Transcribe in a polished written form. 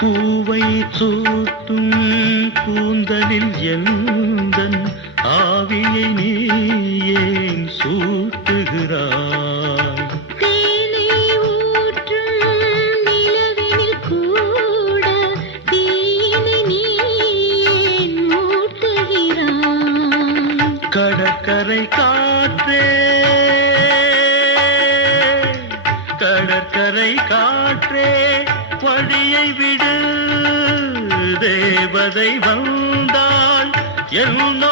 பூவை சூட்டும் கூந்தலில் எந்தன் ஆவியை நீ ஏன் சூட்டுகிறாய்? தேனை ஊற்றும் நிலவினில் கூட தீயினை நீ ஏன் மூட்டுகிறாய்? கடற்கரை காற்றே, கடற்கரை காற்றே வழியை விடு, தேவதை வந்தாள் என்னோ